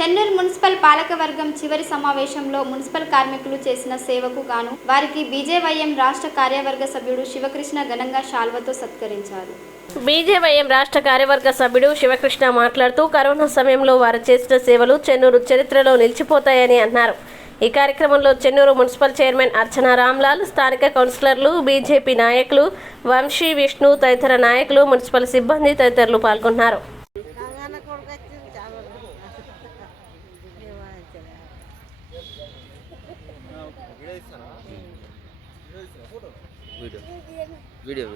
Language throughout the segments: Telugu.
చెన్నూరు మున్సిపల్ పాలకవర్గం చివరి సమావేశంలో మున్సిపల్ కార్మికులు చేసిన సేవకు గాను వారికి బీజేవైఎం రాష్ట్ర కార్యవర్గ సభ్యుడు శివకృష్ణ ఘనంగా శాల్వతో సత్కరించారు. బీజేవైఎం రాష్ట్ర కార్యవర్గ సభ్యుడు శివకృష్ణ మాట్లాడుతూ కరోనా సమయంలో వారు చేసిన సేవలు చెన్నూరు చరిత్రలో నిలిచిపోతాయని అన్నారు. ఈ కార్యక్రమంలో చెన్నూరు మున్సిపల్ చైర్మన్ అర్చనా రామ్లాల్, స్థానిక కౌన్సిలర్లు, బీజేపీ నాయకులు వంశీ, విష్ణు తదితర నాయకులు, మున్సిపల్ సిబ్బంది తదితరులు పాల్గొన్నారు. వీడియో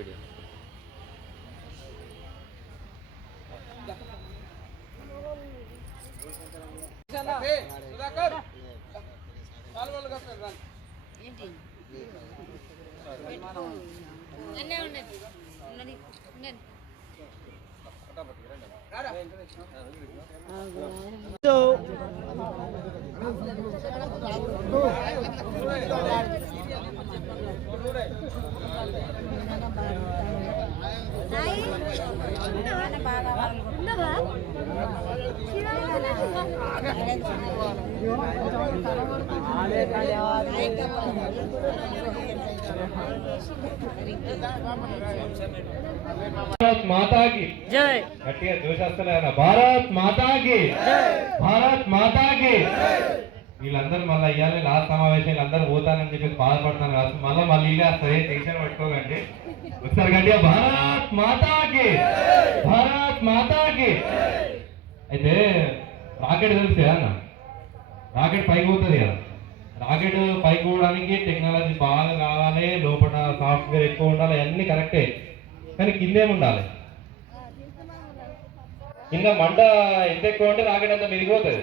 भारत माता की जय. गट्टिगा जोशेस्तలేనా భారత్ మాతాకి భారత్ మాతాకి. వీళ్ళందరూ మళ్ళీ ఇవ్వాలి లాస్ట్ సమావేశం వీళ్ళందరూ పోతానని చెప్పేసి బాధపడతాను కాదు. మళ్ళీ ఇలా సరే టెన్షన్ పట్టుకోకండి. ఒకసారి గట్టిగా భారత్ మాతాకి భారత్ మాతాకి. అయితే రాకెట్ తెలిసే అన్న, రాకెట్ పైకి పోతుంది కదా. రాకెట్ పైకి పోవడానికి టెక్నాలజీ బాగా కావాలి, లోపల సాఫ్ట్వేర్ ఎక్కువ ఉండాలి, అన్నీ కరెక్టే. కానీ కిందేమి ఉండాలి, కింద మంట ఎంత ఎక్కువ ఉంటే రాకెట్ అంత మీదికి పోతుంది.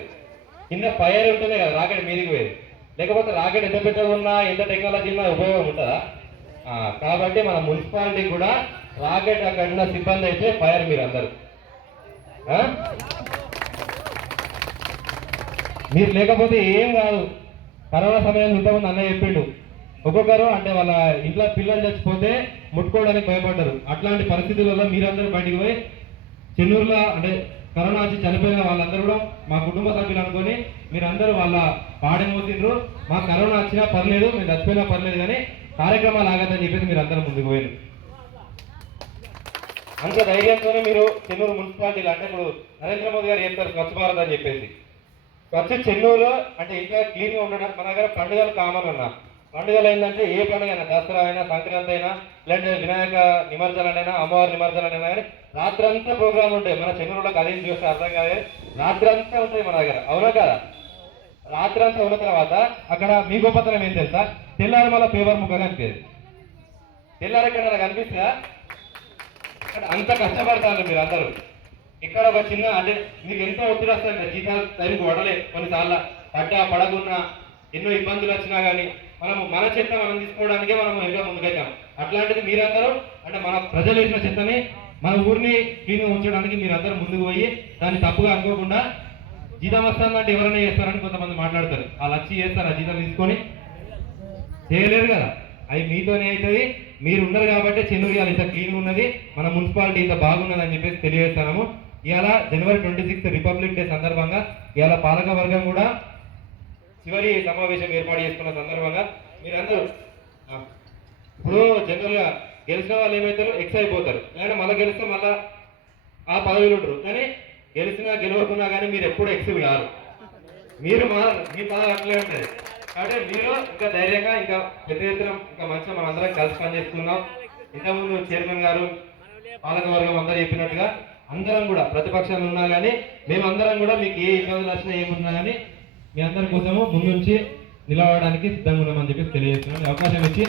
కింద ఫైర్ ఉంటుంది కదా రాకెట్ మీదికి పోయేది. లేకపోతే రాకెట్ ఎంత పెద్దగా ఉన్నా ఎంత టెక్నాలజీ ఉన్నా ఉపయోగం ఉంటుందా? కాబట్టి మన మున్సిపాలిటీ కూడా రాకెట్ అక్కడ ఉన్న సిబ్బంది అయితే ఫైర్ మీరు అందరు మీరు లేకపోతే ఏం కాదు. కరోనా సమయంలో ఇంతమంది అన్నయ్య చెప్పిండు, ఒక్కొక్కరు అంటే వాళ్ళ ఇంట్లో పిల్లలు చచ్చిపోతే ముట్టుకోవడానికి భయపడ్డారు. అట్లాంటి పరిస్థితులలో మీరందరూ బయటికి పోయి చెన్నూరులో అంటే కరోనా వచ్చి చనిపోయిన వాళ్ళందరూ కూడా మా కుటుంబ సభ్యులు అనుకొని మీరందరూ వాళ్ళ పాడె మోసిండ్రు. మాకు కరోనా వచ్చినా పర్లేదు, మేము చచ్చిపోయినా పర్లేదు, కానీ కార్యక్రమాలు ఆగద్దని చెప్పేసి మీరు అందరూ ముందుకు పోయారు. అంత ధైర్యంతోనే మీరు చెన్నూరు మున్సిపాలిటీలో అంటే ఇప్పుడు నరేంద్ర మోదీ గారు చెప్తారు స్వచ్ఛ భారత్ అని చెప్పేసి. స్వచ్ఛ చెన్నూరు అంటే ఇంకా క్లీన్గా ఉండడం. మన దగ్గర పండుగలు కామన్ అన్న. పండుగలు ఏంటంటే ఏ పండుగ అయినా, దసరా అయినా, సంక్రాంతి అయినా, లేదంటే వినాయక నిమజ్జనాలైనా, అమ్మవారి నిమజ్జనాలైనా కానీ రాత్రంతా ప్రోగ్రాంలు ఉంటాయి. మన చెన్నూరులోకి అదేం చూస్తే అర్థం కాదు, రాత్రంతా ఉంటాయి మన దగ్గర, అవునా కదా? రాత్రంతా ఉన్న తర్వాత అక్కడ మీ గొప్పతనం ఏం తెలుసా? తెల్లారి మళ్ళీ పేపర్ ముక్క కనిపించేది. తెల్లారి ఎక్కడ కనిపిస్తుందా? అక్కడ అంత కష్టపడతారు మీరు అందరూ. ఇక్కడ ఒక చిన్న అంటే మీకు ఎంతో ఒత్తిడి వస్తుంది, జీతాలు టైంకి పడలే, కొన్నిసార్లు పడకున్నా ఎన్నో ఇబ్బందులు వచ్చినా కానీ మన చెత్త మనం తీసుకోవడానికే మనం ఇంకా ముందుకెళ్తాం. అట్లాంటిది మీరందరూ అంటే మన ప్రజలు వేసిన చెత్తని మన ఊరిని క్లీన్గా ఉంచడానికి మీరందరూ ముందుకు పోయి దాన్ని తప్పుగా అనుకోకుండా జీతం వస్తుందంటే ఎవరైనా చేస్తారని కొంతమంది మాట్లాడతారు. వాళ్ళు వచ్చి చేస్తారు, ఆ జీతం తీసుకొని చేయలేరు కదా. అది మీతోనే అవుతుంది. మీరు ఉన్నారు కాబట్టి చెన్నూరు ఇవాళ ఇంత క్లీన్గా ఉన్నది, మన మున్సిపాలిటీ ఇంత బాగున్నది అని చెప్పేసి తెలియజేస్తున్నాము. ఇవాళ జనవరి 26 రిపబ్లిక్ డే సందర్భంగా ఇవాళ పాలక వర్గం కూడా చివరి సమావేశం ఏర్పాటు చేసుకున్న సందర్భంగా మీరందరూ ఇప్పుడు జనరల్గా గెలిచిన వాళ్ళు ఏమవుతారు, ఎక్స్ అయిపోతారు. లేదంటే మళ్ళీ గెలిస్తే మళ్ళీ ఆ పదవులు ఉంటారు. కానీ గెలిచినా గెలవకున్నా కానీ మీరు ఎప్పుడు ఎక్స్ కాదు. మీరు మీ బాధ అట్లే ఉంటుంది. కాబట్టి మీరు ఇంకా ధైర్యంగా ఇంకా పెద్ద ఎత్తున ఇంకా మంచిగా మనం అందరం కలిసి పనిచేస్తున్నాం. ఇంతకుముందు చైర్మన్ గారు పాలక వర్గం అందరూ చెప్పినట్టుగా అందరం కూడా ప్రతిపక్షాలు ఉన్నా కానీ మేమందరం కూడా మీకు ఏ ఇబ్బందులు వచ్చినా ఏమున్నా కానీ మీ అందరి కోసము ముందుంచి నిలవడానికి సిద్ధంగా ఉన్నామని చెప్పి తెలియజేస్తున్నాం. అవకాశం ఇచ్చి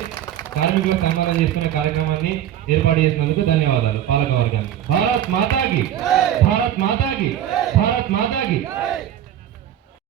కార్మికులకు సన్మానం చేసుకునే కార్యక్రమాన్ని ఏర్పాటు చేసినందుకు ధన్యవాదాలు పాలక వర్గానికి. భారత్ మాతాకి భారత్ మాతాకి భారత్ మాతాకి.